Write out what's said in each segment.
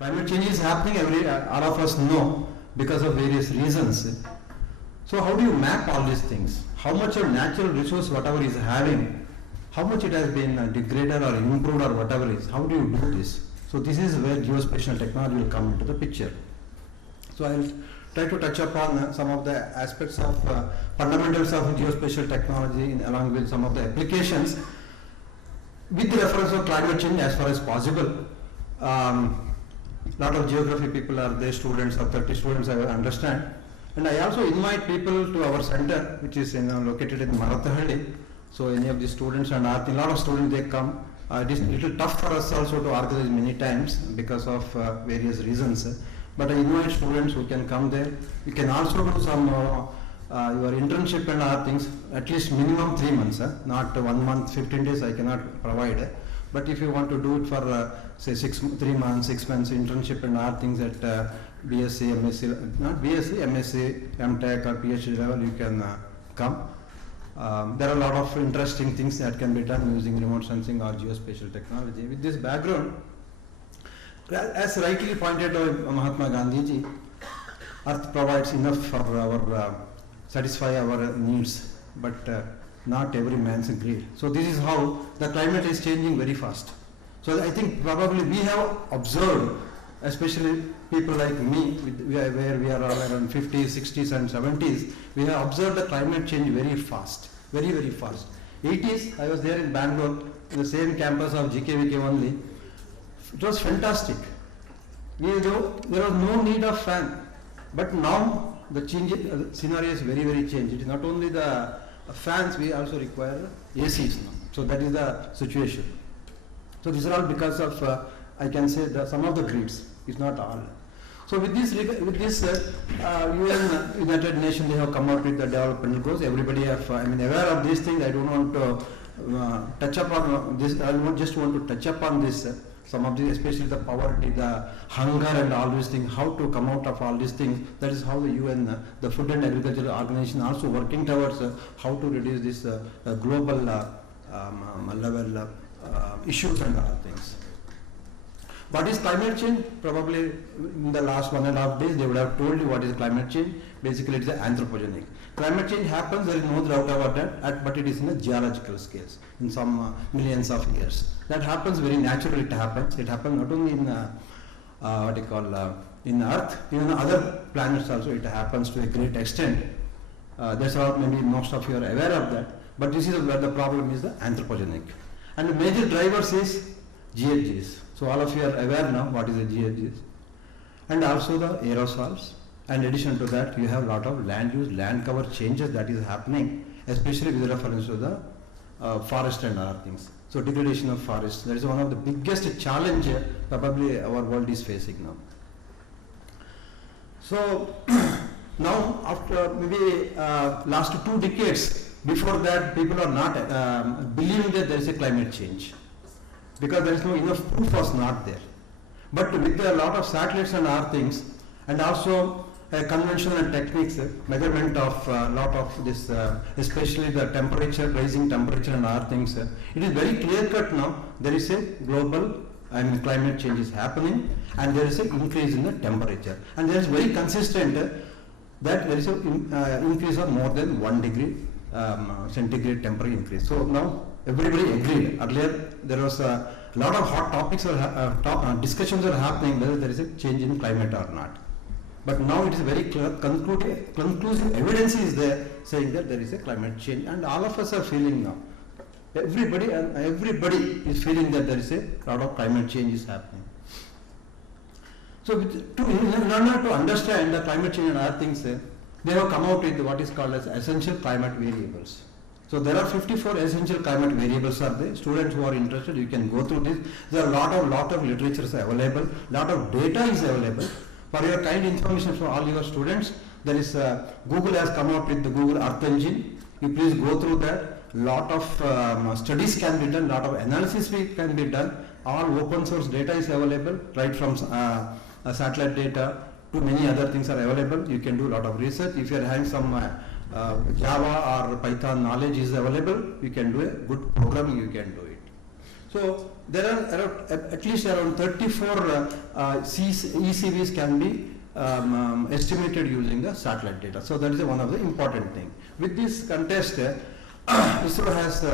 Climate change is happening, all of us know, because of various reasons. So how do you map all these things? How much of natural resource, whatever is having, how much it has been degraded or improved or whatever is, how do you do this? So this is where geospatial technology will come into the picture. So I will try to touch upon some of the aspects of fundamentals of geospatial technology along with some of the applications with reference to climate change as far as possible. Lot of geography people are there, students or 30 students I understand. And I also invite people to our center, which is located in Marathahalli. So any of the students and a lot of students they come. It is a little tough for us also to organize many times because of various reasons. But I invite students who can come there. You can also do some your internship and other things, at least minimum 3 months, not 1 month, 15 days I cannot provide. But if you want to do it for say 3 months, 6 months internship and other things at BSc, MSc, not BSc, MSc, MTech or PhD level, you can come. There are a lot of interesting things that can be done using remote sensing or geospatial technology. With this background, as rightly pointed out by Mahatma Gandhi ji, Earth provides enough for our satisfy our needs, but not every man's greed. So this is how the climate is changing very fast. So I think probably we have observed, especially people like me, where we are around 50s, 60s and 70s, we have observed the climate change very fast, very, very fast. 80s, I was there in Bangalore, in the same campus of GKVK only. It was fantastic. There was no need of fan. But now the scenario is very, very changed. It is not only the fans, we also require ACs now. So that is the situation. So these are all because of, I can say, some of the grids. It's not all. So with this UN, United Nations, they have come out with the development goals. Everybody have, aware of these things. I don't want to touch upon this. I just want to touch upon this. Some of these, especially the poverty, the hunger and all these things, how to come out of all these things. That is how the UN, the Food and Agriculture Organization, also working towards how to reduce this global level issues and other things. What is climate change? Probably in the last 1.5 days they would have told you what is climate change. Basically it is anthropogenic. Climate change happens, there is no doubt about that, but it is in a geological scales, in some millions of years. That happens very naturally. It happens not only in in Earth, even other planets also it happens to a great extent. That's how maybe most of you are aware of that. But this is where the problem is the anthropogenic. And the major drivers is GHGs. So all of you are aware now what is the GHGs. And also the aerosols. And in addition to that, you have a lot of land use, land cover changes that is happening, especially with reference to the forest and other things. So degradation of forests, that is one of the biggest challenge probably our world is facing now. So now after maybe last 2 decades, before that people are not believing that there is a climate change, because there is no enough proof was not there. But with a lot of satellites and other things, and also conventional techniques, measurement of lot of this, especially the temperature, rising temperature and other things, it is very clear cut now. There is a global climate change is happening, and there is an increase in the temperature, and there is very consistent that there is an increase of more than 1 degree centigrade temperature increase. So now everybody agreed. Earlier there was a lot of hot topics or discussions are happening whether there is a change in climate or not. But now it is very clear, conclusive evidence is there saying that there is a climate change, and all of us are feeling now. Everybody is feeling that there is a lot of climate change is happening. So in order to understand the climate change and other things, they have come out with what is called as essential climate variables. So there are 54 essential climate variables are there. Students who are interested, you can go through this. There are a lot of literature is available, lot of data is available. For your kind information for all your students, there is Google has come out with the Google Earth Engine. You please go through that. Lot of studies can be done, lot of analysis can be done. All open source data is available, right from satellite data to many other things are available. You can do a lot of research. If you are having some Java or Python knowledge is available, you can do a good programming, you can do it. So there are at least around 34 ECVs can be estimated using the satellite data. So that is one of the important thing. With this contest, ISRO has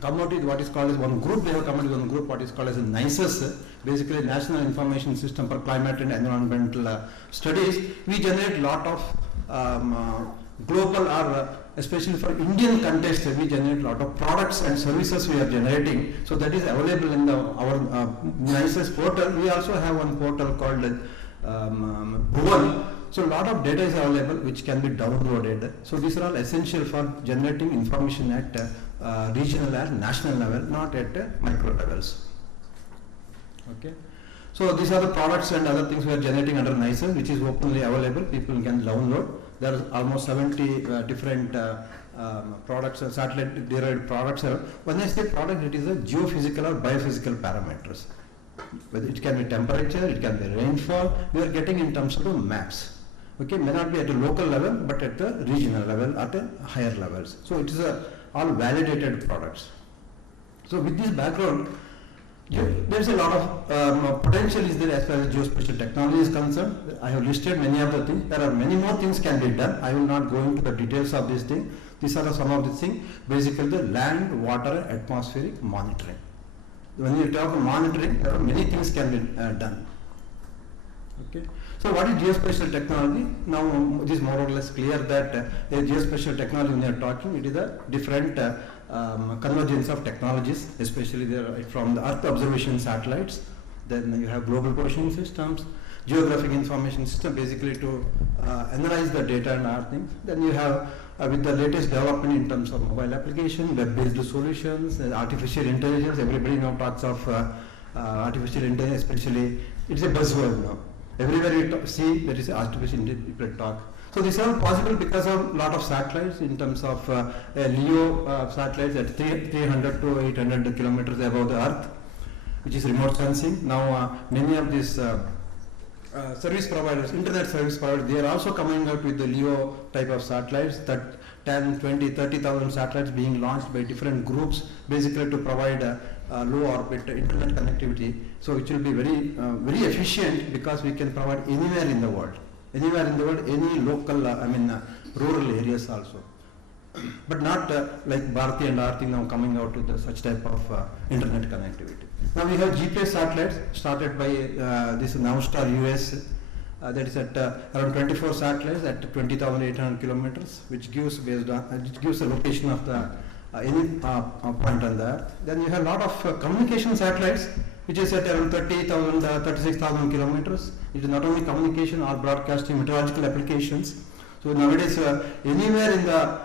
come out with what is called as one group. They have come out with one group what is called as NICES, basically National Information System for Climate and Environmental Studies. We generate lot of global or especially for Indian context, we generate a lot of products and services we are generating. So that is available in our NICES portal. We also have one portal called Bhuvan. So a lot of data is available which can be downloaded. So these are all essential for generating information at regional and national level, not at micro levels. Okay. So these are the products and other things we are generating under NICES, which is openly available. People can download. There are almost 70 different products, satellite derived products. When I say product, it is a geophysical or biophysical parameters. Whether it can be temperature, it can be rainfall. We are getting in terms of the maps. Okay, may not be at a local level, but at the regional level, at a higher levels. So it is all validated products. So with this background, there is a lot of potential is there as far as geospatial technology is concerned. I have listed many of the things. There are many more things can be done. I will not go into the details of this thing. These are some of the things. Basically, the land, water, atmospheric monitoring. When you talk monitoring, there are many things can be done. Okay. So what is geospatial technology? Now it is more or less clear that geospatial technology, when you are talking, it is a different convergence of technologies, especially from the Earth observation satellites. Then you have global positioning systems, geographic information system, basically to analyze the data and other things. Then you have with the latest development in terms of mobile application, web-based solutions, artificial intelligence. Everybody now talks of artificial intelligence, especially it's a buzzword now. Everywhere you see there is artificial intelligence talk. So these are possible because of a lot of satellites in terms of LEO satellites at 300 to 800 kilometers above the Earth, which is remote sensing. Now many of these service providers, internet service providers, they are also coming out with the LEO type of satellites, that 10, 20, 30,000 satellites being launched by different groups, basically to provide low orbit internet connectivity. So it will be very efficient because we can provide anywhere in the world. Anywhere in the world, any local, rural areas also. But not like Bharati and Aarti now coming out with such type of internet connectivity. Now we have GPS satellites started by this Navstar US, that is at around 24 satellites at 20,800 kilometers, which gives a location of the any point on the Earth. Then you have a lot of communication satellites, which is at around 30,000, 36,000 kilometers. It is not only communication or broadcasting, meteorological applications. So nowadays, anywhere in the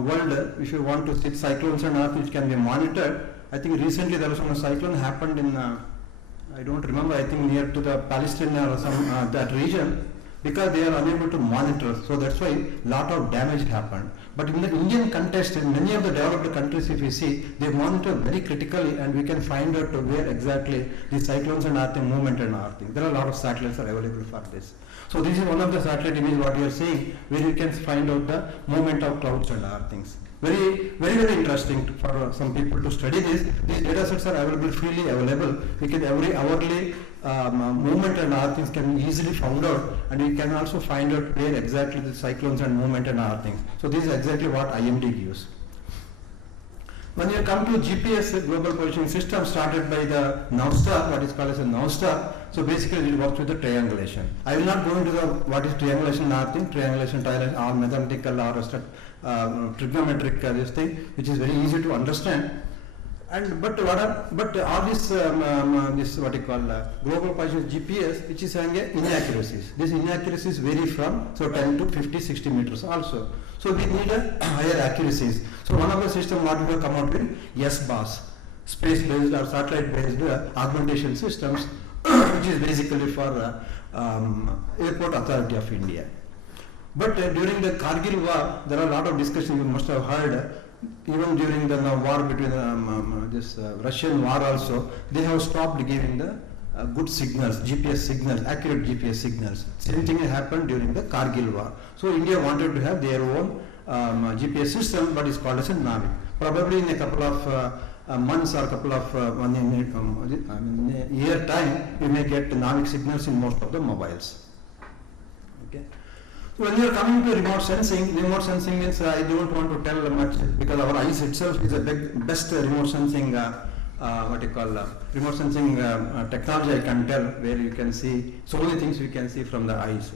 world, if you want to see cyclones and earth, which can be monitored. I think recently there was a cyclone happened in, I don't remember, I think near to the Palestine or some that region, because they are unable to monitor. So that's why a lot of damage happened. But in the Indian context, in many of the developed countries, if you see, they monitor very critically, and we can find out where exactly the cyclones and earthing movement and earthing. There are a lot of satellites are available for this. So this is one of the satellite images what you are seeing, where you can find out the movement of clouds and earthings. Very interesting for some people to study this. These data sets are available, freely available. We can every hourly movement and earthings can be easily found out, and we can also find out where exactly the cyclones and movement and earthings. So this is exactly what IMD gives. When you come to GPS, Global Positioning System, started by the Navstar, what is called as a Navstar. So basically it works with the triangulation. I will not go into the what is triangulation and earthing, triangulation, or mathematical or trigonometric this thing, which is very easy to understand. And but all this what you call global position GPS, which is having inaccuracies. These inaccuracies vary from 10 to 50, 60 meters also. So we need a higher accuracies. So one of the system what we have come out with SBAS, space-based or satellite-based augmentation systems, which is basically for Airport Authority of India. But during the Kargil war, there are a lot of discussion you must have heard. Even during the war between this Russian war also, they have stopped giving the good signals, GPS signals, accurate GPS signals. Same thing happened during the Kargil war. So India wanted to have their own GPS system, but it's called as a NAVIC. Probably in a couple of months or couple of in a year time, you may get dynamic signals in most of the mobiles. Okay. So when you are coming to remote sensing means I don't want to tell much because our eyes itself is a best remote sensing remote sensing technology I can tell, where you can see so many things you can see from the eyes.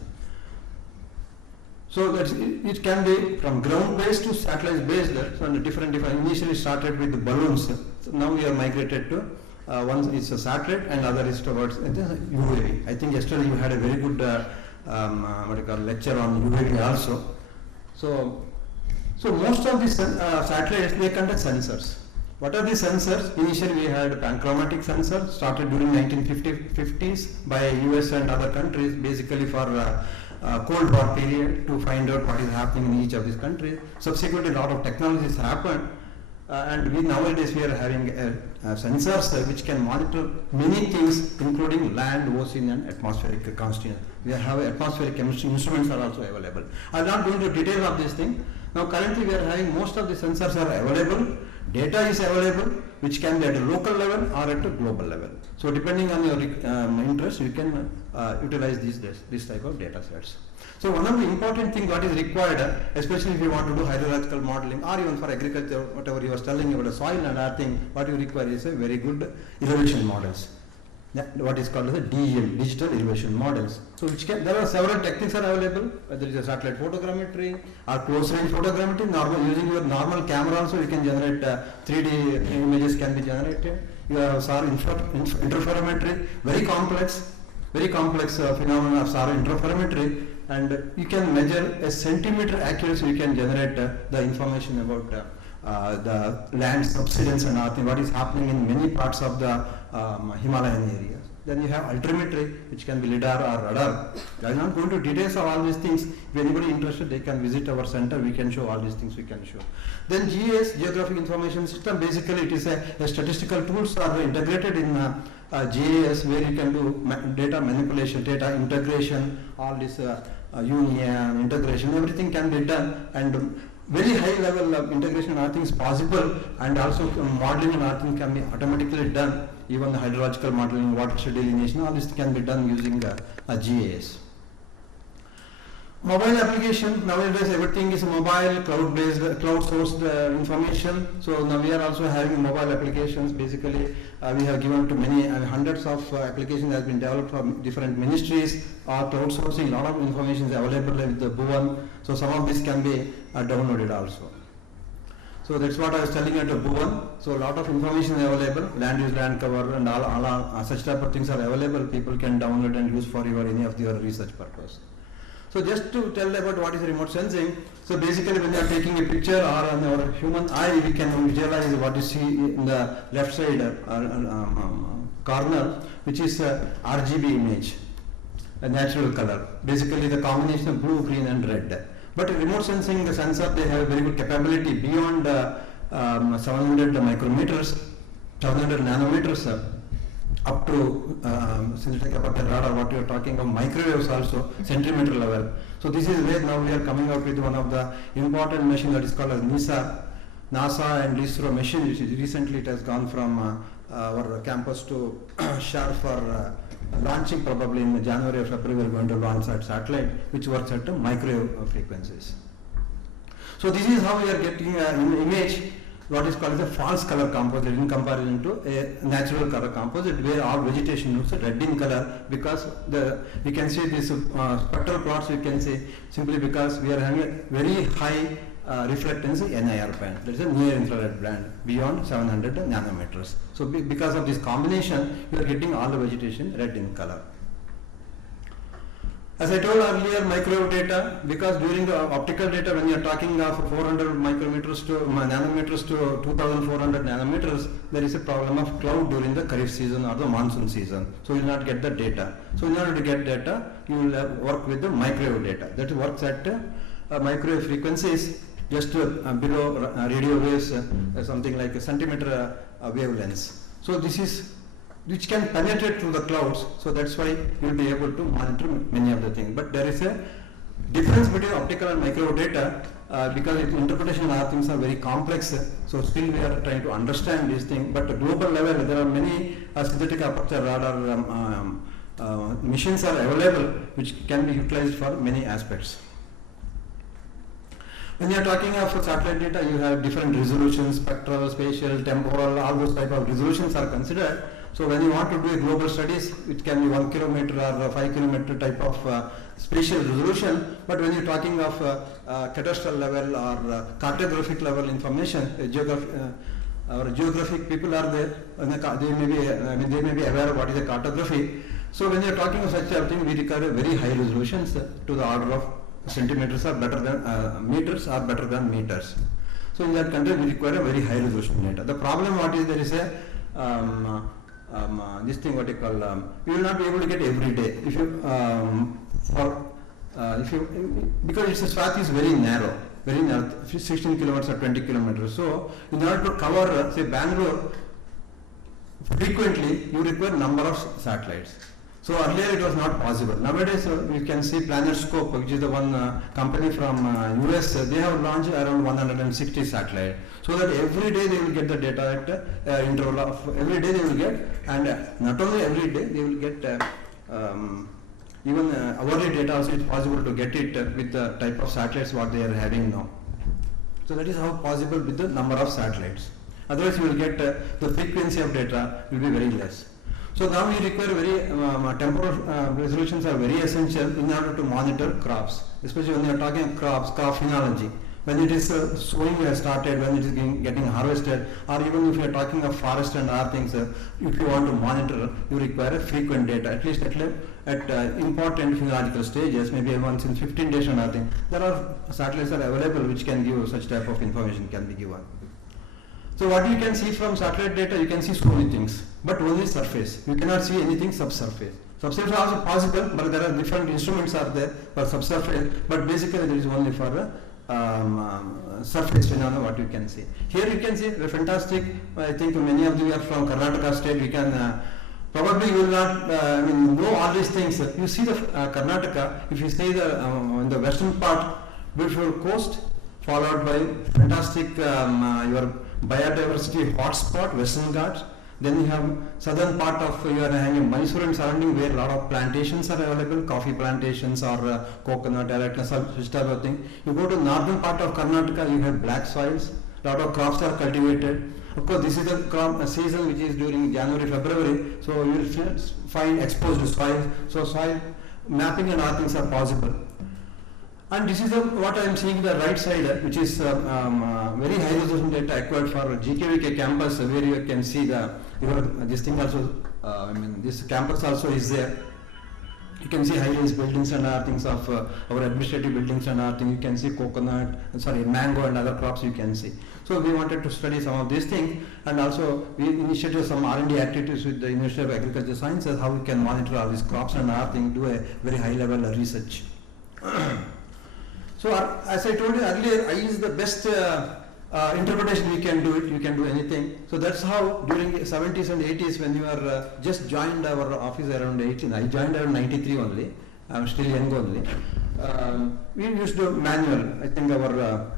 So it can be from ground based to satellite based. So different initially started with the balloons. So now we are migrated to one is a satellite and other is towards UAV. I think yesterday you had a very good lecture on UAV also. So most of these satellites, they contain sensors. What are the sensors? Initially we had panchromatic sensor started during 1950s by US and other countries, basically for Cold War period, to find out what is happening in each of these countries. Subsequently, a lot of technologies happened, and nowadays we are having sensors which can monitor many things, including land, ocean, and atmospheric constituents. We have atmospheric chemistry instruments are also available. I am not going into detail of this thing. Now, currently we are having most of the sensors are available. Data is available, which can be at a local level or at a global level. So depending on your interest, you can utilize this type of data sets. So one of the important things what is required, especially if you want to do hydrological modeling or even for agriculture, whatever you was telling about the soil and earthing, what you require is a very good elevation models. What is called as a DEM, digital elevation models. So there are several techniques are available, whether it is a satellite photogrammetry or close range photogrammetry. Using your normal camera also you can generate 3D images can be generated. You have SAR interferometry, very complex phenomena of SAR interferometry, and you can measure a centimeter accuracy. You can generate the information about the land subsidence and earthing, what is happening in many parts of the Himalayan areas. Then you have altimetry, which can be LIDAR or radar. I am not going to details of all these things. If anybody interested, they can visit our center. We can show all these things. We can show. Then GIS, Geographic Information System. Basically, it is a statistical tools are integrated in GIS, where you can do data manipulation, data integration, all this union integration. Everything can be done, and very high level of integration and earthing is possible, and also modeling and earthing can be automatically done. Even the hydrological modeling, watershed delineation, all this can be done using GIS. Mobile application, nowadays everything is mobile, cloud-based, cloud-sourced information. So now we are also having mobile applications. Basically, we have given to many hundreds of applications that have been developed from different ministries or cloud sourcing. A lot of information is available with the Bhuvan. So some of this can be downloaded also. So that's what I was telling at the Bhuvan. So a lot of information is available, land use, land cover, and all such type of things are available. People can download and use for any of your research purpose. So just to tell about what is remote sensing, so basically when you are taking a picture or on our human eye, we can visualize what you see in the left side corner, which is a RGB image, a natural color. Basically the combination of blue, green and red. But remote sensing, the sensor, they have a very good capability beyond 700 micrometers, 700 nanometers, up to since you take about the radar, what you are talking of microwaves also, centimeter level. So this is where now we are coming out with one of the important machine that is called as NASA and ISRO machine, which is recently it has gone from our campus to Shar for launching probably in January or February. We are going to launch that satellite which works at microwave frequencies. So this is how we are getting an image, what is called as a false color composite in comparison to a natural color composite, where all vegetation looks red in color, because we can see this spectral plots, you can see simply because we are having a very high reflectance NIR band. That is a near infrared band beyond 700 nanometers. So because of this combination, you are getting all the vegetation red in color. As I told earlier, microwave data, because during the optical data, when you are talking of 400 micrometers to nanometers to 2400 nanometers, there is a problem of cloud during the Kharif season or the monsoon season. So you will not get the data. So in order to get data, you will work with the microwave data. That works at microwave frequencies just below radio waves, something like a centimeter wavelengths. So this is which can penetrate through the clouds, so that's why you will be able to monitor many of the things. But there is a difference between optical and microwave data, because interpretation of things are very complex, so still we are trying to understand these things. But at global level, there are many synthetic aperture radar machines are available which can be utilized for many aspects. When you are talking of satellite data, you have different resolutions, spectral, spatial, temporal, all those type of resolutions are considered. So when you want to do a global studies, it can be 1 kilometer or 5 kilometer type of spatial resolution. But when you're talking of cadastral level or cartographic level information, our geographic people are there, and they may be aware of what is a cartography. So when you're talking of such a thing, we require very high resolutions to the order of centimeters are better than meters are better than meters. So in that context, we require a very high resolution data. The problem what is there is a this thing what you call you will not be able to get every day if you because its swath is very narrow, 16 kilometers or 20 kilometers. So in order to cover say Bangalore frequently, you require number of satellites. So earlier it was not possible. Nowadays you can see PlanetScope, which is the one company from US, they have launched around 160 satellites. So that every day they will get the data at interval of every day they will get, and not only every day they will get even hourly data also. It's possible to get it with the type of satellites what they are having now. So that is how possible with the number of satellites. Otherwise you will get the frequency of data will be very less. So now we require very temporal resolutions are very essential in order to monitor crops, especially when you are talking crops, crop phenology. When it is sowing has started, when it is getting harvested, or even if you are talking of forest and other things, if you want to monitor, you require frequent data, at least at important phenological stages, maybe once in 15 days and other thing. There are satellites are available which can give such type of information can be given. So what you can see from satellite data, you can see so many things, but only surface. You cannot see anything subsurface. Subsurface is also possible, but there are different instruments are there for subsurface, but basically there is only for surface phenomena what you can see. Here you can see the fantastic, I think many of you are from Karnataka state, we can probably you will not know all these things. You see the Karnataka, if you see the in the western part, beautiful coast, followed by fantastic your biodiversity hotspot, Western Ghats. Then you have southern part of you are having Mysore and surrounding where a lot of plantations are available, coffee plantations or coconut, electric, such type of thing. You go to northern part of Karnataka, you have black soils, a lot of crops are cultivated. Of course, this is the crop season which is during January, February, so you will find exposed soil. So soil mapping and other things are possible. And this is what I am seeing the right side, which is very high resolution data acquired for GKVK campus, where you can see this thing also. This campus also is there. You can see high-rise buildings and other things of our administrative buildings and other things. You can see mango and other crops you can see. So we wanted to study some of these things, and also we initiated some R&D activities with the University of Agricultural Sciences, how we can monitor all these crops and other things, do a very high-level research. So as I told you earlier, I is the best interpretation we can do it, you can do anything. So that's how during the 70s and 80s when you are just joined our office around 18, I joined around 93 only, I'm still young only. We used to manual, I think our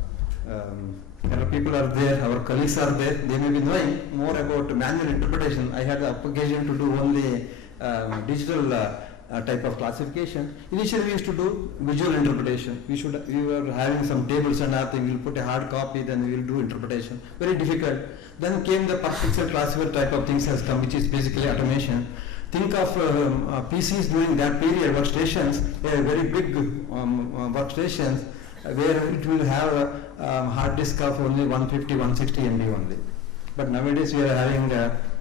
people are there, our colleagues are there, they may be knowing more about manual interpretation. I had the occasion to do only digital type of classification. Initially we used to do visual interpretation. We were having some tables and other thing. We'll put a hard copy, then we will do interpretation. Very difficult. Then came the per pixel classifier type of things has come, which is basically automation. Think of PCs during that period, workstations, very big workstations, where it will have a hard disk of only 150, 160 MB only. But nowadays we are having,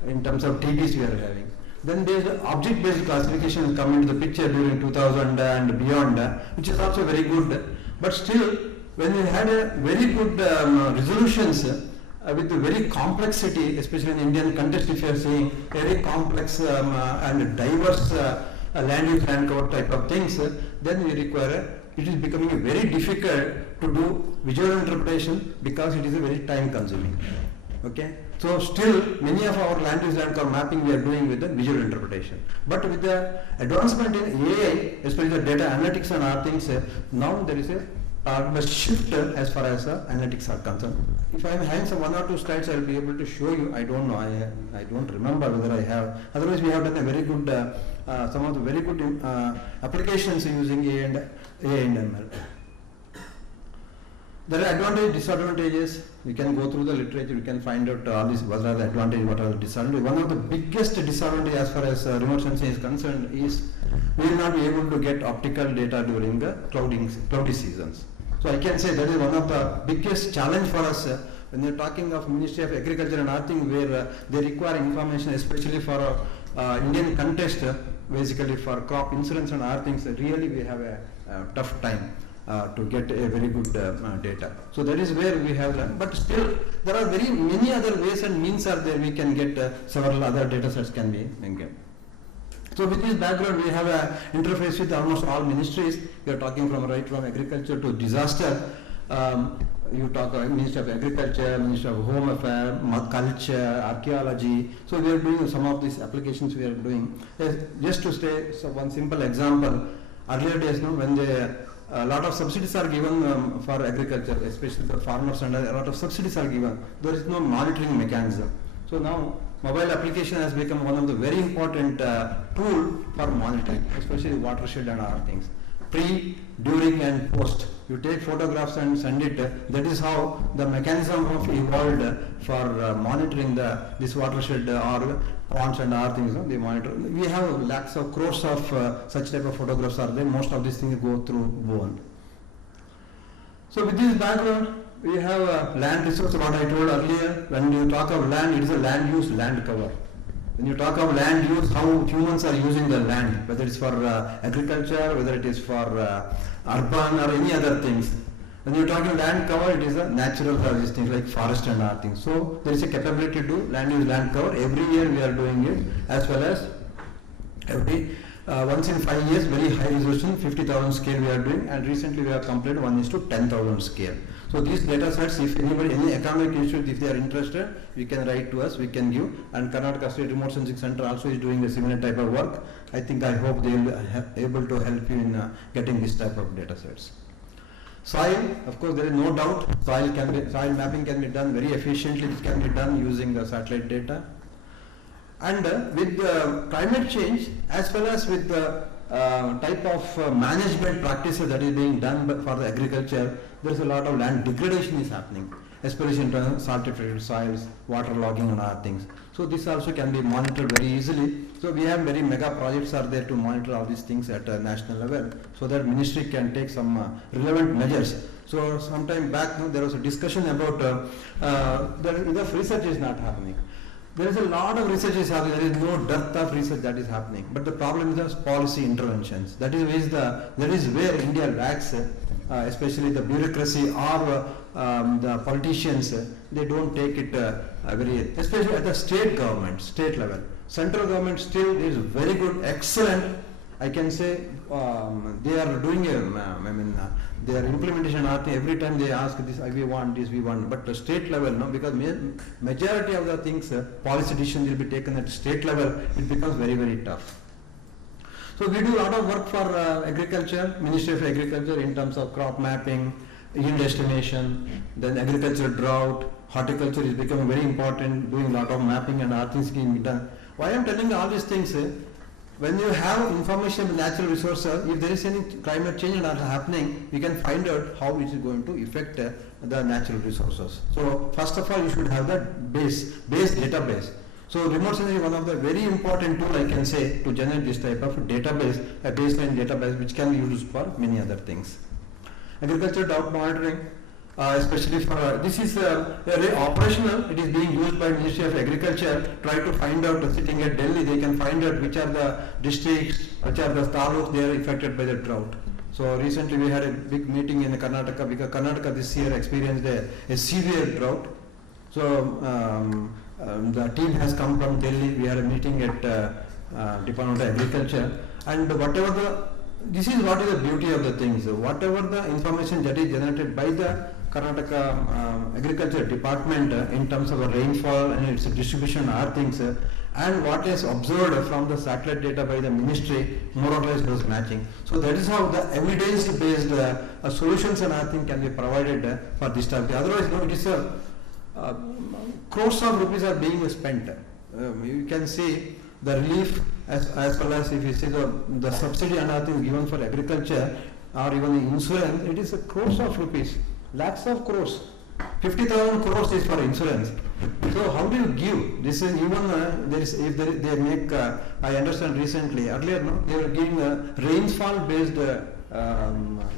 in terms of TBs we are having. Then there is object-based classification come into the picture during 2000 and beyond, which is also very good. But still, when we had a very good resolutions with the very complexity, especially in Indian context, if you are seeing very complex and diverse land use land cover type of things, then we require. It is becoming very difficult to do visual interpretation because it is a very time consuming. Okay. So So still many of our land use land curve mapping we are doing with the visual interpretation. But with the advancement in AI, especially the data analytics and other things, now there is a shift as far as analytics are concerned. If I am having some 1 or 2 slides, I will be able to show you. I don't know. I don't remember whether I have. Otherwise, we have done a very good, some of the very good applications using AI and ML. There are advantages, disadvantages. We can go through the literature. We can find out all these. What are the advantages? What are the disadvantages? One of the biggest disadvantages as far as remote sensing is concerned is we will not be able to get optical data during the cloudy seasons. So I can say that is one of the biggest challenge for us when they are talking of Ministry of Agriculture and other thing where they require information, especially for Indian context, basically for crop insurance and other things. Really, we have a tough time to get a very good data. So that is where we have done. But still, there are very many other ways and means are there. We can get several other data sets can be get. So with this background, we have an interface with almost all ministries. We are talking from right from agriculture to disaster. You talk about Ministry of Agriculture, Ministry of Home Affairs, Culture, Archaeology. So we are doing some of these applications we are doing. Just to say one simple example, earlier days, when a lot of subsidies are given for agriculture, especially for farmers, and a lot of subsidies are given. There is no monitoring mechanism. So now mobile application has become one of the very important tool for monitoring, especially watershed and other things. Pre, during and post. You take photographs and send it. That is how the mechanism of evolved for monitoring this watershed or ponds and other things. They monitor. We have lakhs of crores of such type of photographs are there. Most of these things go through bone. So with this background, we have land resource. What I told earlier, when you talk of land, it is a land use, land cover. When you talk of land use, how humans are using the land, whether it is for agriculture, whether it is for urban or any other things. When you are talking land cover, it is a natural these things like forest and other things. So there is a capability to do land use, land cover. Every year we are doing it, as well as every once in 5 years, very high resolution, 50,000 scale we are doing, and recently we have completed 1:10,000 scale. So these data sets, if anybody, any economic institute, if they are interested, we can write to us, we can give. And Karnataka State Remote Sensing Center also is doing a similar type of work. I hope they will be able to help you in getting this type of data sets. Soil, of course, there is no doubt. Soil mapping can be done very efficiently. It can be done using the satellite data. And with climate change, as well as with the type of management practices that is being done for the agriculture, there is a lot of land degradation is happening, especially in terms of saltified soils, water logging and other things. So this also can be monitored very easily. So we have very mega projects are there to monitor all these things at a national level, so that ministry can take some relevant measures. So some time back, there was a discussion about enough research is not happening. There is a lot of research is happening. There is no dearth of research that is happening. But the problem is the policy interventions. That is where India lacks, especially the bureaucracy or the politicians. They don't take it very, especially at the state government, state level. Central government still is very good, excellent. I can say they are doing their implementation. Every time they ask this, we want this, we want. But the state level, no, because majority of the things, policy decisions will be taken at state level. It becomes very, very tough. So we do a lot of work for agriculture, Ministry of Agriculture in terms of crop mapping, yield estimation, then agricultural drought, horticulture is becoming very important, doing a lot of mapping and other things can be done. Why I am telling all these things? When you have information about natural resources, if there is any climate change happening, we can find out how it is going to affect the natural resources. So first of all, you should have that base database. So remote sensing is one of the very important tool, I can say, to generate this type of database, a baseline database which can be used for many other things. Agriculture drought monitoring, especially for this is very operational. It is being used by Ministry of Agriculture. Try to find out, sitting at Delhi, they can find out which are the districts, which are the taluks they are affected by the drought. So recently we had a big meeting in Karnataka because Karnataka this year experienced a severe drought. So the team has come from Delhi. We had a meeting at Department of Agriculture, and this is what is the beauty of the things. Whatever the information that is generated by the Karnataka Agriculture Department in terms of rainfall and its distribution are things and what is observed from the satellite data by the ministry more or less was matching. So that is how the evidence based solutions and I think can be provided for this type. Otherwise, no, it is crores of rupees are being spent. You can see the relief as well as if you see the subsidy and other things given for agriculture or even the insurance, it is crores of rupees, lakhs of crores. 50,000 crores is for insurance. So how do you give? This is even there is if they make. I understand recently earlier no, they were giving rainfall based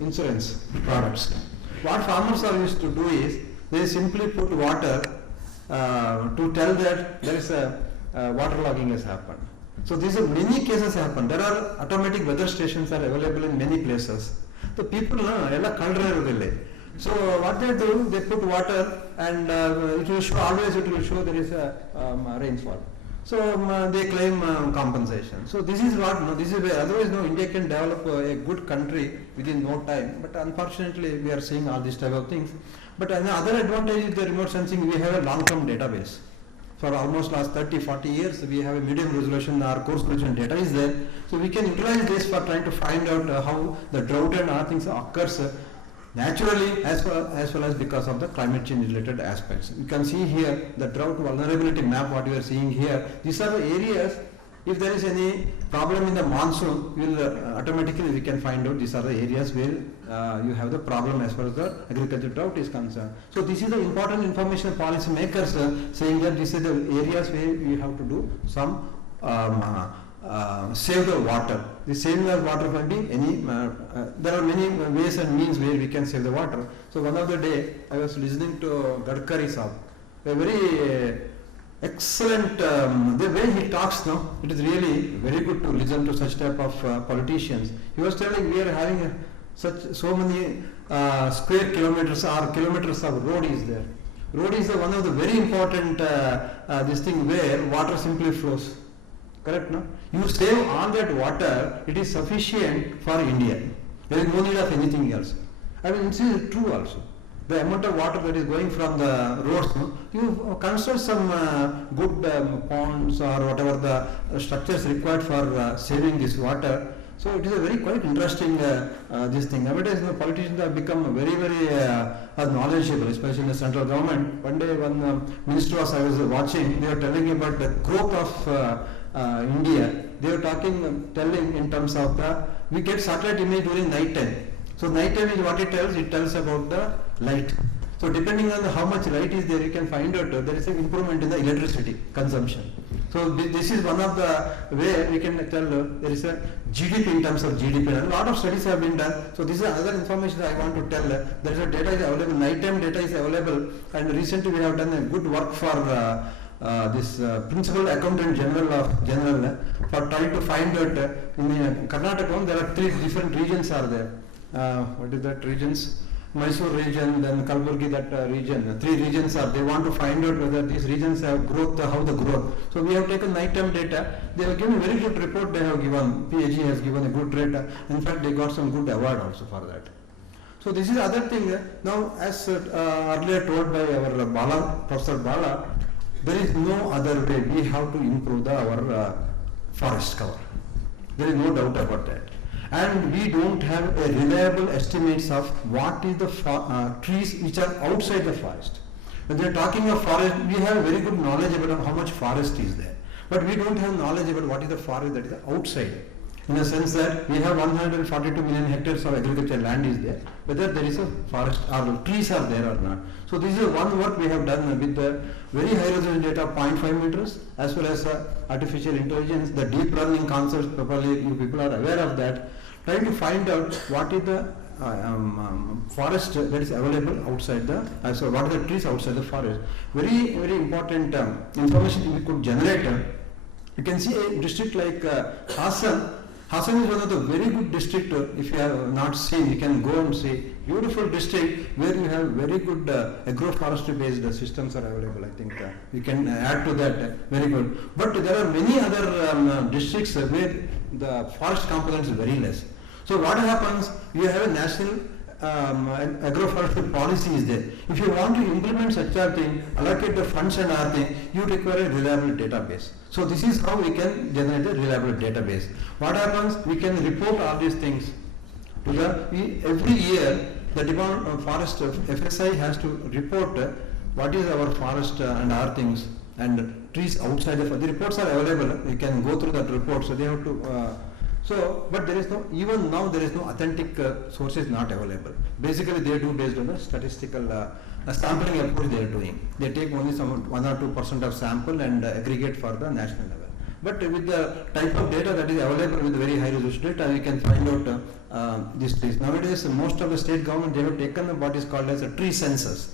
insurance products. What farmers are used to do is they simply put water to tell that there is a waterlogging has happened. So these are many cases happen. There are automatic weather stations are available in many places. The people so what they do, they put water and it will show, always it will show there is a rainfall. So they claim compensation. So this is what, no, this is where otherwise no, India can develop a good country within no time. But unfortunately we are seeing all these type of things. But another advantage is the remote sensing, we have a long-term database. For almost last 30-40 years, we have a medium resolution, our coarse resolution data is there. So we can utilize this for trying to find out how the drought and other things occurs naturally as well as because of the climate change related aspects. You can see here the drought vulnerability map, what you are seeing here. These are the areas, if there is any problem in the monsoon, automatically we can find out these are the areas where you have the problem as far as the agricultural drought is concerned. So this is the important information policy makers saying that this is the areas where you have to do some save the water. The saving the water can be any, there are many ways and means where we can save the water. So one of the day I was listening to Gadkari Saab, a very excellent, the way he talks now, it is really very good to listen to such type of politicians. He was telling we are having so many square kilometers or kilometers of road is there. Road is one of the very important this thing where water simply flows. Correct, no? You save all that water, it is sufficient for India. There is no need of anything else. I mean, this is true also. The amount of water that is going from the roads, no? You construct some good ponds or whatever the structures required for saving this water. So it is a very quite interesting this thing. Nowadays, politicians have become very knowledgeable, especially in the central government. One day, one minister I was watching, they were telling about the growth of India. They were telling in terms of we get satellite image during night time. So night time is what it tells about the light. So depending on how much light is there, you can find out there is an improvement in the electricity consumption. So this is one of the way we can tell there is a GDP in terms of GDP. And a lot of studies have been done. So this is another information that I want to tell. There is a data is available, nighttime data is available, and recently we have done a good work for this Principal Accountant General for trying to find out in Karnataka there are 3 different regions are there. What is that regions? Mysore region, then Kalburgi, that region. 3 regions are. They want to find out whether these regions have growth, how the growth. So we have taken nighttime data. They have given a very good report. They have given. PAG has given a good rate. In fact, they got some good award also for that. So this is other thing. Now, as earlier told by our Professor Bala, there is no other way. We have to improve our forest cover. There is no doubt about that. And we don't have a reliable estimates of what is the trees which are outside the forest. When they are talking of forest, we have very good knowledge about how much forest is there. But we don't have knowledge about what is the forest that is outside. In the sense that we have 142 million hectares of agricultural land is there, whether there is a forest or trees are there or not. So this is one work we have done with the very high resolution data of 0.5 meters as well as artificial intelligence, the deep learning concepts, probably you people are aware of that, trying to find out what is the forest that is available outside the, so what are the trees outside the forest. Very, very important information we could generate. You can see a district like Hassan. Hassan is one of the very good district. If you have not seen, you can go and see. Beautiful district where you have very good agroforestry based systems are available. I think you can add to that. Very good. But there are many other districts where the forest component is very less. So what happens? You have a national agroforestry policy is there. If you want to implement such a thing, allocate the funds and other thing, you require a reliable database. So this is how we can generate a reliable database. What happens? We can report all these things to every year. The Department of Forest FSI has to report what is our forest and other things and trees outside of the reports are available. You can go through that report. So they have to. But there is no, even now there is no authentic sources not available. Basically they do based on the statistical sampling approach they are doing. They take only some 1 or 2% of sample and aggregate for the national level. But with the type of data that is available with very high resolution data, we can find out these trees. Nowadays most of the state government, they have taken what is called as a tree census.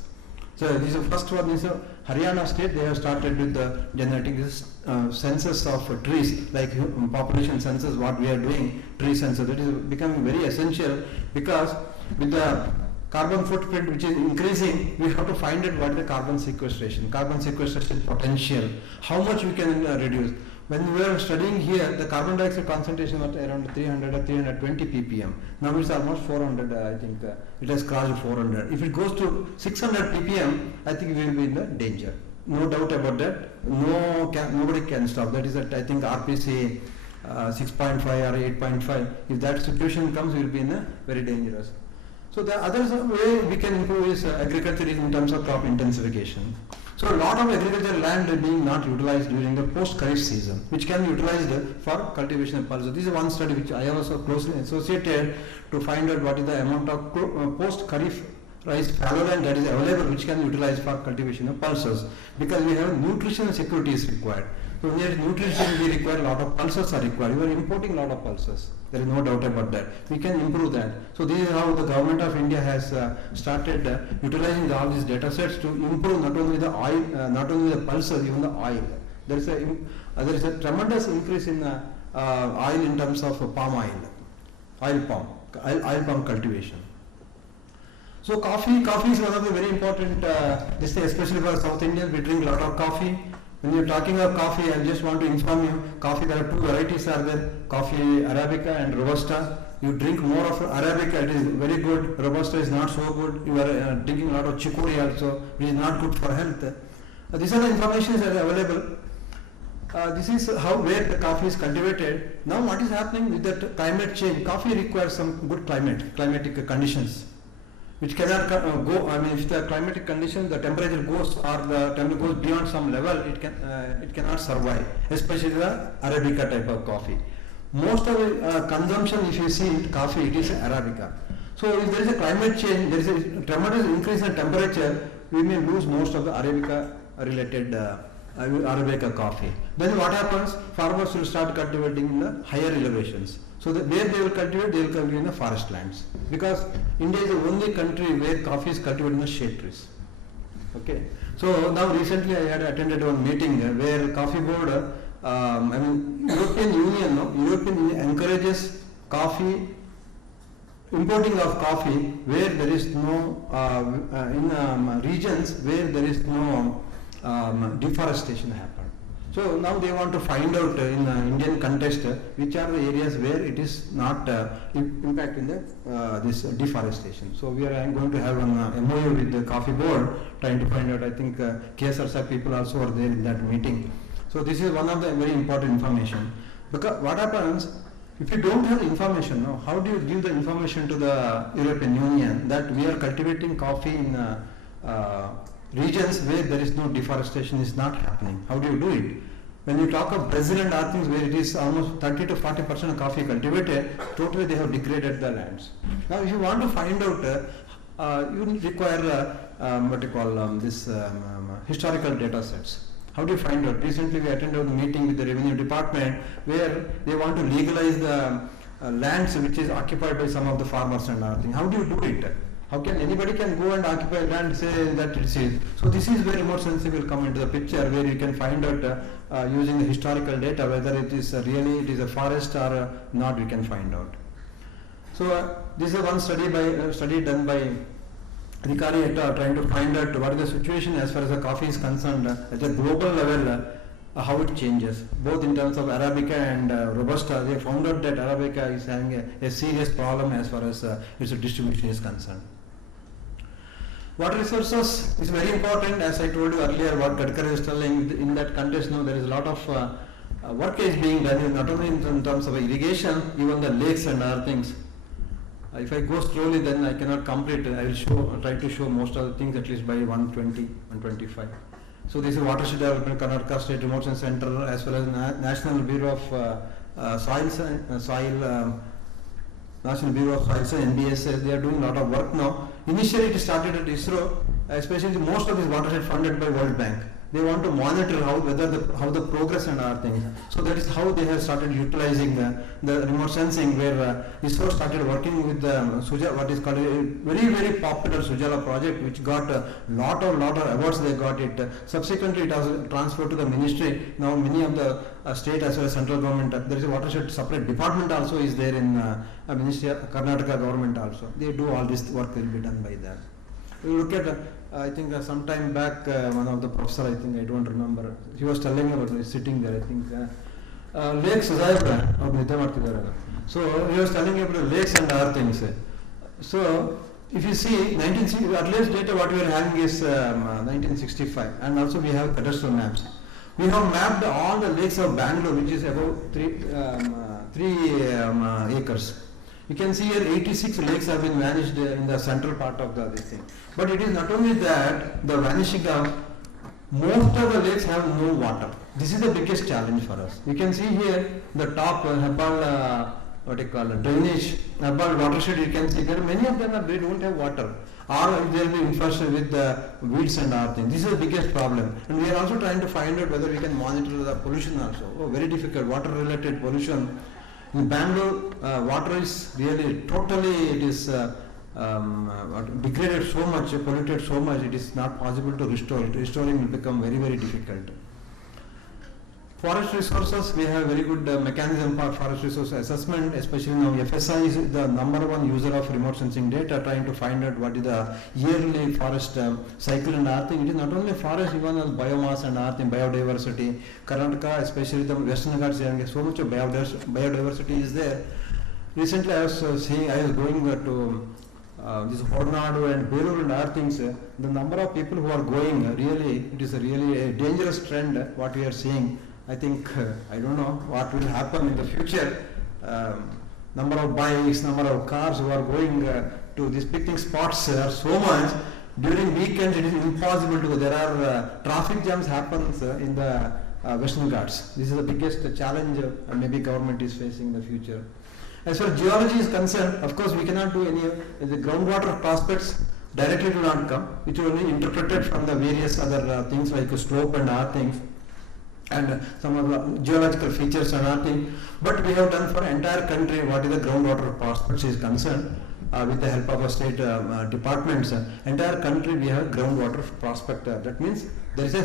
So this is the first one is Haryana state. They have started with the generating this census of trees, like population census. What we are doing, tree census, that is becoming very essential, because with the carbon footprint which is increasing, we have to find out what is the carbon sequestration potential, how much we can reduce. When we were studying here, the carbon dioxide concentration was around 300 or 320 ppm. Now it's almost 400. I think it has crossed 400. If it goes to 600 ppm, I think we will be in the danger. No doubt about that. Nobody can stop. That is that I think RPC 6.5 or 8.5. If that situation comes, we will be in a very dangerous. So the other way we can improve is agriculture in terms of crop intensification. So a lot of agricultural land is being not utilized during the post-Kharif season, which can be utilized for cultivation of pulses. This is one study which I have also closely associated to find out what is the amount of post-Kharif rice fallow land that is available, which can be utilized for cultivation of pulses, because we have nutritional security is required. So when there is nutrition, we require a lot of pulses are required. We are importing a lot of pulses. There is no doubt about that. We can improve that. So this is how the government of India has started utilizing all these data sets to improve not only the oil, not only the pulses, even the oil. There is a tremendous increase in oil in terms of palm oil palm cultivation. So coffee is one of the very important, especially for South Indians, we drink a lot of coffee. When you're talking of coffee, I just want to inform you, coffee, there are two varieties are there, coffee Arabica and Robusta. You drink more of Arabica, it is very good. Robusta is not so good. You are drinking a lot of chicory also, which is not good for health. These are the information that are available. This is where the coffee is cultivated. Now what is happening with the climate change? Coffee requires some good climatic conditions, which cannot go. I mean, if the climatic condition, the temperature goes or the temperature goes beyond some level, it cannot survive. Especially the Arabica type of coffee. Most of the consumption, if you see in coffee, it is Arabica. So if there is a climate change, there is a tremendous increase in temperature, we may lose most of the Arabica related Arabica coffee. Then what happens? Farmers will start cultivating in the higher elevations. So where they will cultivate in the forest lands. Because India is the only country where coffee is cultivated in the shade trees. Okay. So now recently I had attended one meeting where coffee board, European Union encourages coffee, importing of coffee where there is no, in regions where there is no deforestation happened. So now they want to find out in Indian context which are the areas where it is not impacting this deforestation. So we are going to have an MOU with the coffee board trying to find out. I think KSRSA people also are there in that meeting. So this is one of the very important information. Because what happens if you don't have the information, no, how do you give the information to the European Union that we are cultivating coffee in regions where there is no deforestation is not happening? How do you do it? When you talk of Brazil and other things where it is almost 30 to 40% of coffee cultivated, totally they have degraded the lands. Now if you want to find out, you require historical data sets. How do you find out? Recently we attended a meeting with the revenue department where they want to legalize the lands which is occupied by some of the farmers and other things. How do you do it? How can anybody can go and occupy land and say that it is? So this is where remote sensing will come into the picture, where you can find out using the historical data whether it is really it is a forest or not. We can find out. So this is one study done by Ricari et al. Trying to find out what is the situation as far as the coffee is concerned at a global level. how it changes, both in terms of Arabica and Robusta. They found out that Arabica is having a serious problem as far as its distribution is concerned. Water resources is very important, as I told you earlier, what Gadkari is telling. In that context now there is a lot of work is being done, not only in terms of irrigation, even the lakes and other things. If I go slowly, then I cannot complete it. I will try to show most of the things at least by 120, 125. So this is Watershed Development, Karnataka State Remote Center, as well as National Bureau of National Bureau of Soils and NBS. They are doing a lot of work now. Initially it started at ISRO, especially most of this watershed funded by World Bank. They want to monitor how the progress and other things. So that is how they have started utilizing the remote sensing, where ISRO started working with what is called a very popular Sujala project, which got a lot of awards. They got it. Subsequently, it was transferred to the ministry. Now many of the state as well as central government, there is a watershed separate department also is there in Ministry of Karnataka government also. They do all this work will be done by that. We look at I think some time back, one of the professor, I think I don't remember, he was telling about sitting there, I think lakes. So he was telling about the lakes and other things. So if you see earliest data what we are having is 1965, and also we have cadastral maps. We have mapped all the lakes of Bengaluru, which is about 3 acres. You can see here 86 lakes have been vanished in the central part of this thing. But it is not only that, the vanishing of most of the lakes have no water. This is the biggest challenge for us. You can see here the top Hebbar, drainage, Hebbar watershed. You can see there many of them they don't have water, or they will be infested with the weeds and other things. This is the biggest problem, and we are also trying to find out whether we can monitor the pollution also. Very difficult, water related pollution. In Bengaluru, water is really totally, it is degraded so much, polluted so much, it is not possible to restore it. Restoring will become very difficult. Forest resources, we have very good mechanism for forest resource assessment, especially now FSI is the number one user of remote sensing data, trying to find out what is the yearly forest cycle and other thing. It is not only forest, even as biomass and other thing, biodiversity. Karnataka, especially the Western Ghats, so much of biodiversity is there. Recently I was going to this Hornadu and Bengaluru and other things. The number of people who are going, really, it is really a dangerous trend what we are seeing. I think, I don't know what will happen in the future. Number of bikes, number of cars who are going to these picnic spots are so much. During weekends it is impossible to go. There are traffic jams happens in the Western Ghats. This is the biggest challenge maybe government is facing in the future. As far as geology is concerned, of course we cannot do any, the groundwater prospects directly do not come, which are only interpreted from the various other things like slope and other things, and some of the geological features and other things. But we have done for entire country what is the groundwater prospects is concerned. With the help of our state departments, entire country we have groundwater prospect. That means there is a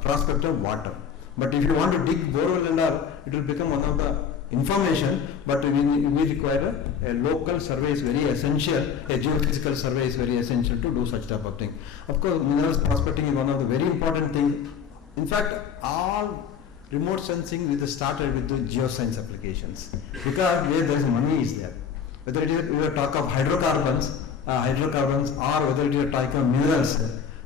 prospect of water. But if you want to dig borewell and all, it will become one of the information, but we require a local survey is very essential, a geophysical survey is very essential to do such type of thing. Of course, minerals prospecting is one of the very important things. In fact, all remote sensing started with the geoscience applications, because where there is money is there. Whether it is we talk of hydrocarbons, or whether it is a talk of minerals,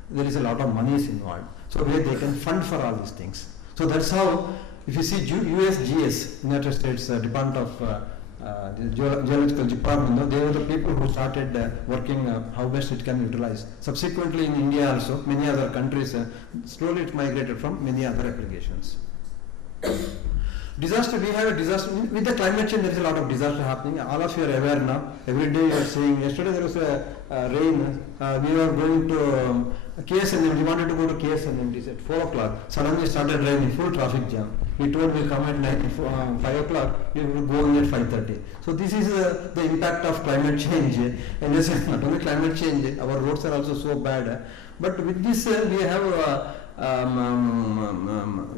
there is a lot of money is involved. So where they can fund for all these things. So that's how, if you see USGS, United States Department of the Geological Department, they were the people who started working how best it can be utilized. Subsequently in India also, many other countries, slowly it migrated from many other applications. Disaster, we have a disaster, with the climate change there is a lot of disaster happening, all of you are aware now, every day you are seeing, yesterday there was a rain, we were going to KSNM, we wanted to go to KSNM at 4 o'clock, suddenly started raining, full traffic jam. We told we'll come at 5 o'clock, we will go in at 5:30. So this is the impact of climate change, and this is not only climate change, our roads are also so bad, but with this we have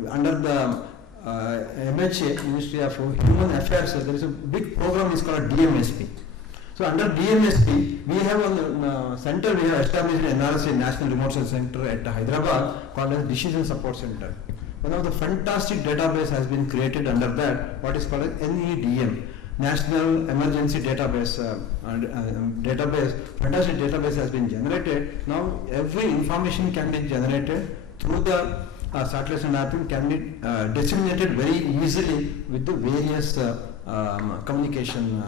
under the MHA, Ministry of Human Affairs, there is a big program is called DMSP. So under DMSP, we have on center, we have established an NRSC, National Remote Sensing Center at Hyderabad, called as Decision Support Center. one of the fantastic database has been created under that, what is called as NEDM, National Emergency Database. Fantastic database has been generated. Now every information can be generated through the satellites and everything can be disseminated very easily with the various communication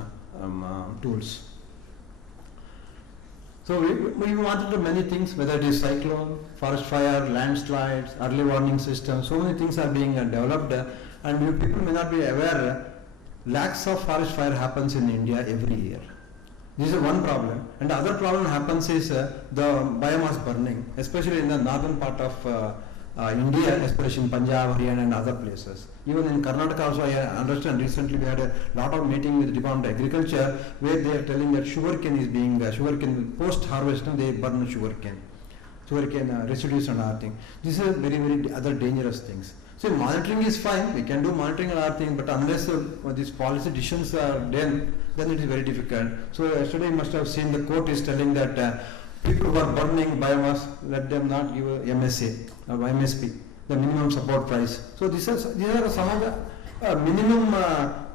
tools. So we wanted to do many things, whether it is cyclone, forest fire, landslides, early warning system, so many things are being developed, and people may not be aware, lakhs of forest fire happens in India every year. This is one problem. And the other problem happens is the biomass burning, especially in the northern part of India, especially in Punjab, Haryana and other places. Even in Karnataka also, I understand recently we had a lot of meeting with the Department of Agriculture where they are telling that sugarcane is being, post-harvest they burn sugarcane residues and other things. These are very, very other dangerous things. So monitoring is fine, we can do monitoring and other things, but unless these policy decisions are done, then it is very difficult. So yesterday you must have seen the court is telling that people who are burning biomass, let them not give a MSA or MSP, the minimum support price. So these are some of the minimum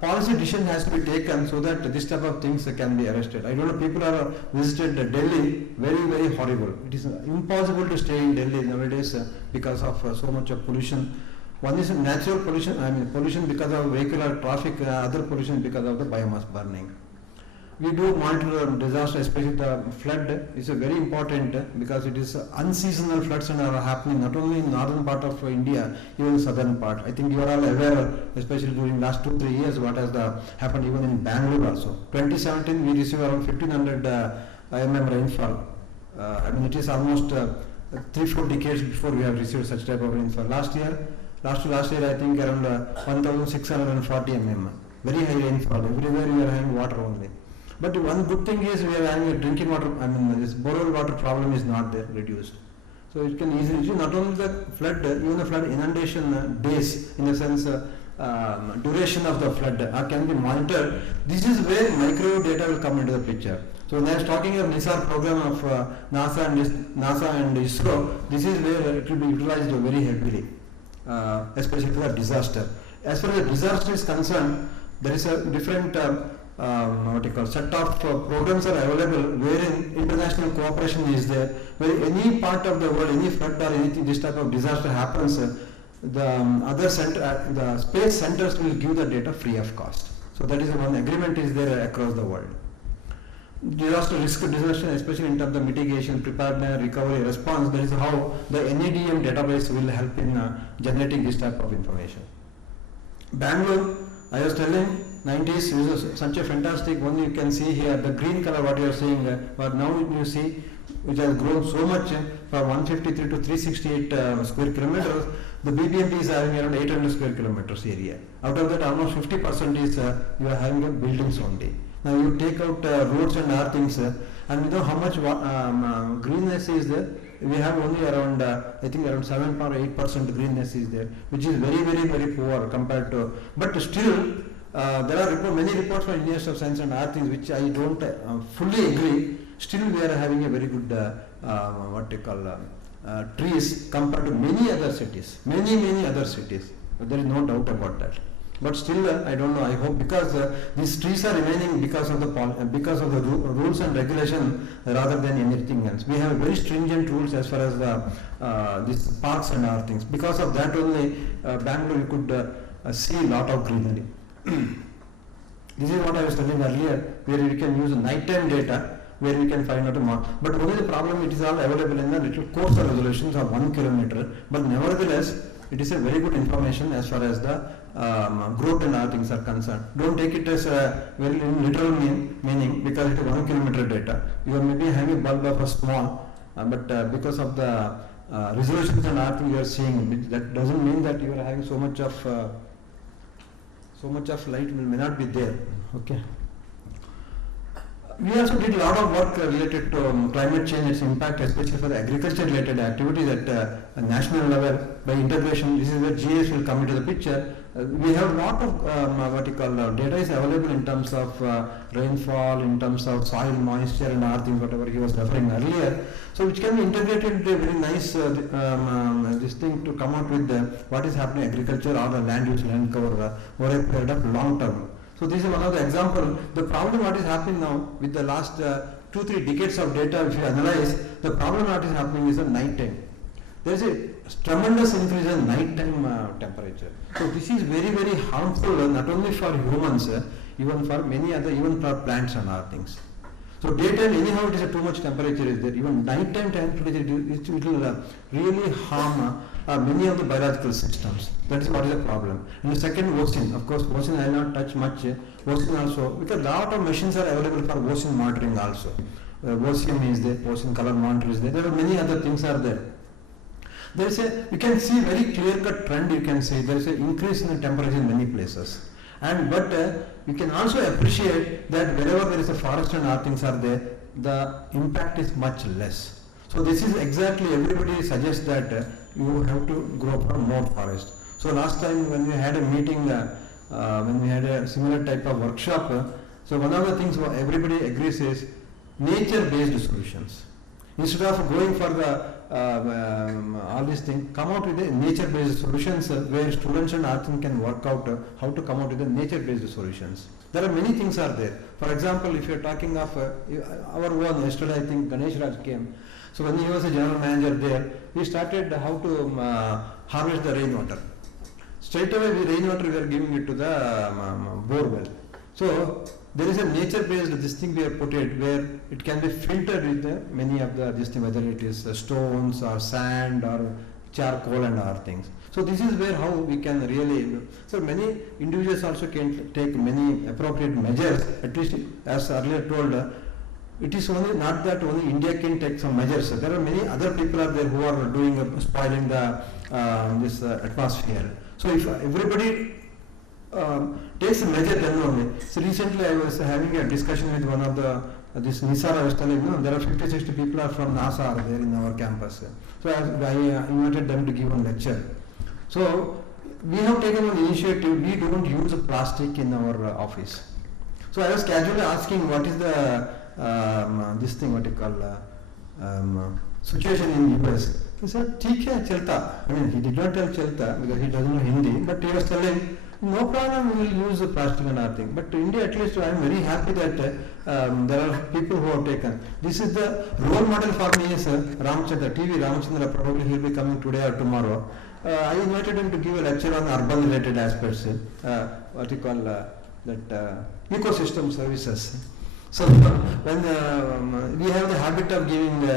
policy decision has to be taken so that this type of things can be arrested. I don't know, people are visited Delhi, very, very horrible. It is impossible to stay in Delhi nowadays because of so much of pollution. One is natural pollution, pollution because of vehicular traffic, other pollution because of the biomass burning. We do monitor disaster, especially the flood is very important because it is unseasonal floods and are happening not only in northern part of India, even southern part. I think you are all aware, especially during last 2-3 years, what has happened even in Bengaluru also. 2017 we received around 1500 mm rainfall. It is almost 3-4 decades before we have received such type of rainfall. Last year I think around 1640 mm. Very high rainfall. Everywhere we are having water only. But one good thing is we are having a drinking water, this borehole water problem is not there, reduced. So it can easily, not only the flood, even the flood inundation days, in the sense duration of the flood can be monitored. This is where micro data will come into the picture. So when I was talking of NISAR program of NASA and ISRO, this is where it will be utilized very heavily, especially for disaster. As far as disaster is concerned, there is a different set of programs are available wherein international cooperation is there, where any part of the world, any flood or anything, this type of disaster happens, the space centers will give the data free of cost. So that is one agreement is there across the world. Disaster risk reduction, especially in terms of mitigation, preparedness, recovery, response, that is how the NEDM database will help in generating this type of information. Bangalore, I was telling, 90s is such a fantastic one. You can see here the green color what you are seeing, but now you see which has grown so much from 153 to 368 square kilometers. The BBMP is having around 800 square kilometers area. Out of that, almost 50% is you are having buildings only. Now you take out roads and other things, and you know how much greenness is there. We have only around, I think around 7 or 8% greenness is there, which is very, very, very poor compared to, but still there are many reports from University of Science and other things which I don't fully agree. Still we are having a very good, trees compared to many other cities, many other cities. There is no doubt about that. But still, I don't know. I hope because these trees are remaining because of the rules and regulation rather than anything else. We have very stringent rules as far as these parks and other things. Because of that only, Bangalore you could see a lot of greenery. This is what I was telling earlier, where we can use nighttime data, where we can find out a mark. But only the problem, it is all available in the little coarser resolutions of 1 kilometer. But nevertheless, it is a very good information as far as the growth and other things are concerned. Don't take it as a very literal meaning because it is 1 kilometer data. You are maybe having a bulb of a small, but because of the resolutions and other things you are seeing, that doesn't mean that you are having so much of light may not be there. Okay. We also did a lot of work related to climate change, its impact, especially for the agriculture related activities at a national level by integration. This is where GS will come into the picture. we have lot of what you call data is available in terms of rainfall, in terms of soil moisture and other things, whatever he was referring earlier. So which can be integrated into a very nice this thing to come out with what is happening in agriculture or the land use, land cover over a period of long term. So this is one of the example. The problem what is happening now with the last 2-3 decades of data, if you analyze, the problem what is happening is the night time. There is a tremendous increase in nighttime temperature. So this is very, very harmful not only for humans, even for many other, even for plants and other things. So daytime anyhow it is a too much temperature is there. Even nighttime temperature it will really harm many of the biological systems. That is what is the problem. And the second, ocean. Of course, ocean I will not touch much. Ocean also, because lot of machines are available for ocean monitoring also. Ocean is there, ocean color monitor is there. There are many other things are there. There is you can see very clear-cut trend. You can see there is an increase in the temperature in many places. But you can also appreciate that wherever there is a forest and other things are there, the impact is much less. So this is exactly, everybody suggests that you have to grow for more forest. So last time when we had a meeting, when we had a similar type of workshop, so one of the things everybody agrees is nature-based solutions. Instead of going for the all these things, come out with the nature-based solutions where students and artists can work out how to come out with the nature-based solutions. There are many things are there. For example, if you are talking of our own, yesterday I think Ganesh Raj came. So when he was a general manager there, he started how to harvest the rainwater. Straight away rainwater we are giving it to the bore well. So there is a nature-based this thing we have put it where it can be filtered with many of the this thing, whether it is stones or sand or charcoal and other things. So this is where how we can really, so many individuals also can take many appropriate measures, at least as earlier told, it is only not that only India can take some measures. There are many other people are there who are doing spoiling the this atmosphere. So if everybody takes a measure then only. So recently I was having a discussion with one of the this Nisar, I was telling there are 50-60 people are from NASA are there in our campus. So I invited them to give a lecture. So we have taken an initiative. We don't use plastic in our office. So I was casually asking what is the this thing what you call situation in US. He said, "ठीक है चलता." I mean, he did not tell चलता because he doesn't know Hindi, but he was telling, no problem, we will use the plastic and other thing. But India, at least I am very happy that there are people who have taken. This is the role model for me is Ramchandra, TV Ramchandra, probably he will be coming today or tomorrow. I invited him to give a lecture on urban related aspects, what you call that ecosystem services. So when we have the habit of giving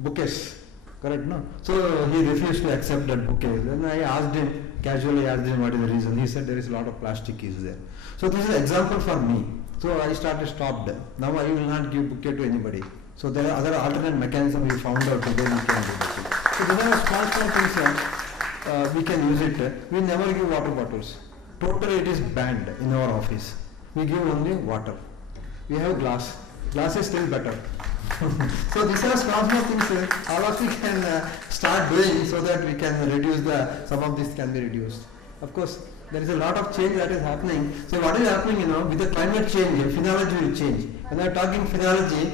bouquets, correct, no? So he refused to accept that bouquet. Then I asked him, casually asked him what is the reason. He said there is a lot of plastic is there. So this is an example for me. So I stopped. Now I will not give bouquet to anybody. So there are other alternate mechanisms we found out today we can do that. So these are small things we can use it. We never give water bottles. Totally it is banned in our office. We give only water. We have glass. Glass is still better. So these are small things all of you can start doing so that we can reduce some of this can be reduced. Of course, there is a lot of change that is happening. So what is happening, with the climate change, phenology will change. When I am talking phenology,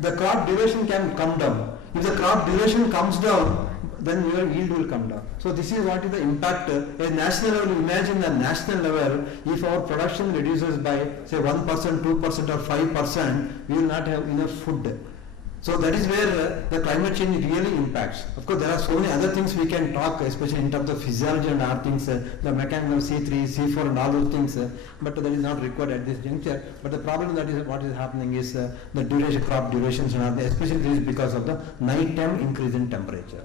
the crop duration can come down. If the crop duration comes down, then your yield will come down. So this is what is the impact at national level. Imagine at national level, if our production reduces by say 1%, 2% or 5%, we will not have enough food. So that is where the climate change really impacts. Of course, there are so many other things we can talk, especially in terms of physiology and other things, the mechanism of C3, C4 and all those things, but that is not required at this juncture. But the problem that is what is happening is the duration, crop durations and other, especially this is because of the nighttime increase in temperature.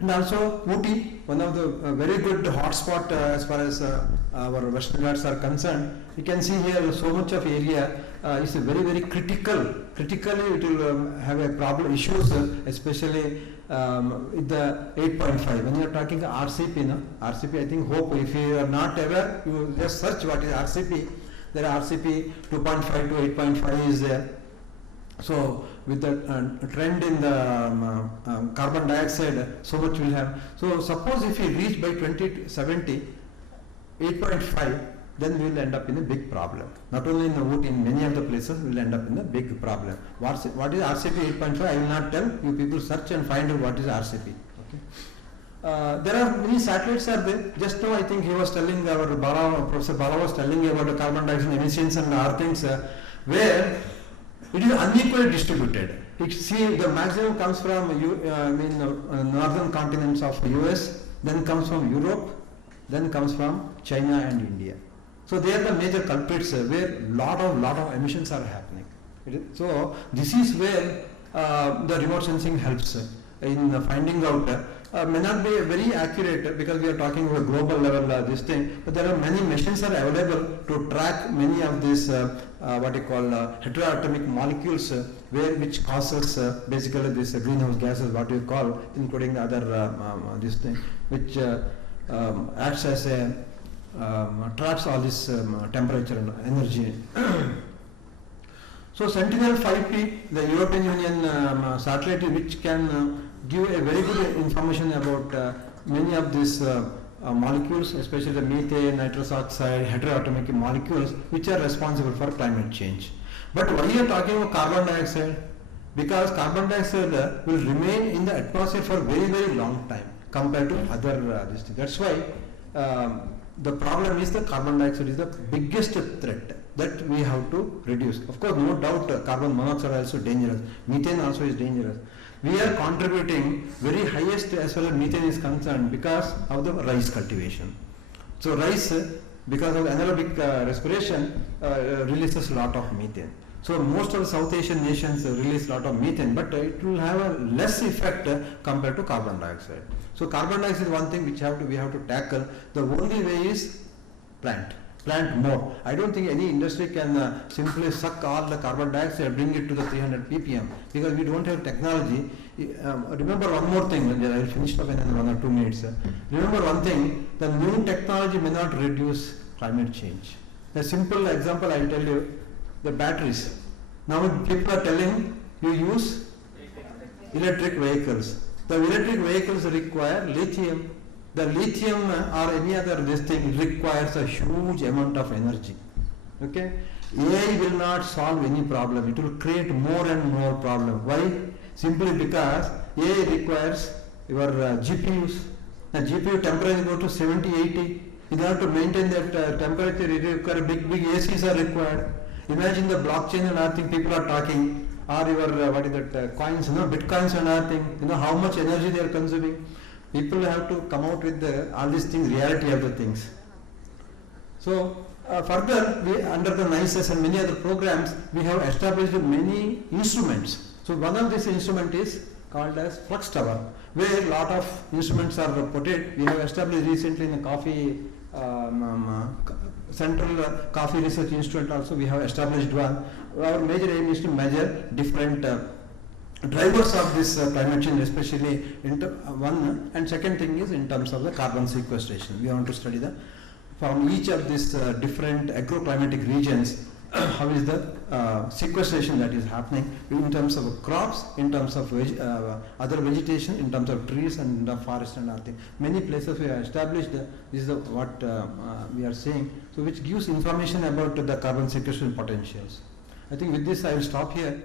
And also Ooty, one of the very good hotspot as far as our Western Ghats are concerned. You can see here so much of area is very, very critical. Critically it will have a problem issues, especially with the 8.5. When you are talking RCP, RCP I think hope if you are not aware, you just search what is RCP. There are RCP 2.5 to 8.5 is there. So with the trend in the carbon dioxide, so much will have. So suppose if we reach by 2070 8.5, then we will end up in a big problem. Not only in the wood, in many of the places we will end up in a big problem. What is RCP 8.5? I will not tell you. People search and find out what is RCP. Okay. There are many satellites are there. Just now I think he was telling, Professor Bala was telling about the carbon dioxide emissions and other things where it is unequally distributed. You see, the maximum comes from northern continents of US, then comes from Europe, then comes from China and India. So they are the major culprits where lot of emissions are happening. So this is where the remote sensing helps in finding out. May not be very accurate because we are talking about global level this thing, but there are many machines are available to track many of these what you call heteroatomic molecules which causes basically this greenhouse gases, what you call, including the other this thing, which acts as a traps all this temperature and energy. So Sentinel 5P, the European Union satellite, which can give a very good information about many of these molecules, especially the methane, nitrous oxide, heteroatomic molecules, which are responsible for climate change. But why we are talking about carbon dioxide? Because carbon dioxide will remain in the atmosphere for very long time compared to other this thing. That's why the problem is the carbon dioxide is the biggest threat that we have to reduce. Of course, no doubt carbon monoxide is also dangerous. Methane also is dangerous. We are contributing very highest as well as methane is concerned because of the rice cultivation. So rice, because of anaerobic respiration, releases a lot of methane. So most of the South Asian nations release a lot of methane, but it will have a less effect compared to carbon dioxide. So carbon dioxide is one thing which we have to tackle. The only way is plant more. I don't think any industry can simply suck all the carbon dioxide, bring it to the 300 ppm because we don't have technology. Remember one more thing, I will finish up in 1 or 2 minutes. Remember one thing, the new technology may not reduce climate change. A simple example I will tell you, the batteries. Now people are telling you use electric vehicles. The electric vehicles require lithium. The lithium or any other this thing requires a huge amount of energy. Okay? AI will not solve any problem. It will create more and more problem. Why? Simply because AI requires your GPUs. The GPU temperature go to 70, 80. In order to maintain that temperature, it requires big ACs are required. Imagine the blockchain and other thing people are talking, or your what is that coins, bitcoins and other thing. How much energy they are consuming. People have to come out with all these things, reality of the things. So further, under the NICES and many other programs, we have established many instruments. So one of these instruments is called as Flux Tower, where a lot of instruments are put it. We have established recently in the coffee Central Coffee Research Institute also we have established one. Our major aim is to measure different drivers of this climate change, especially one, and second thing is in terms of the carbon sequestration. We want to study from each of these different agroclimatic regions how is the sequestration that is happening in terms of crops, in terms of other vegetation, in terms of trees and the forest and other things. Many places we have established this is what we are seeing, so which gives information about the carbon sequestration potentials. I think with this I will stop here.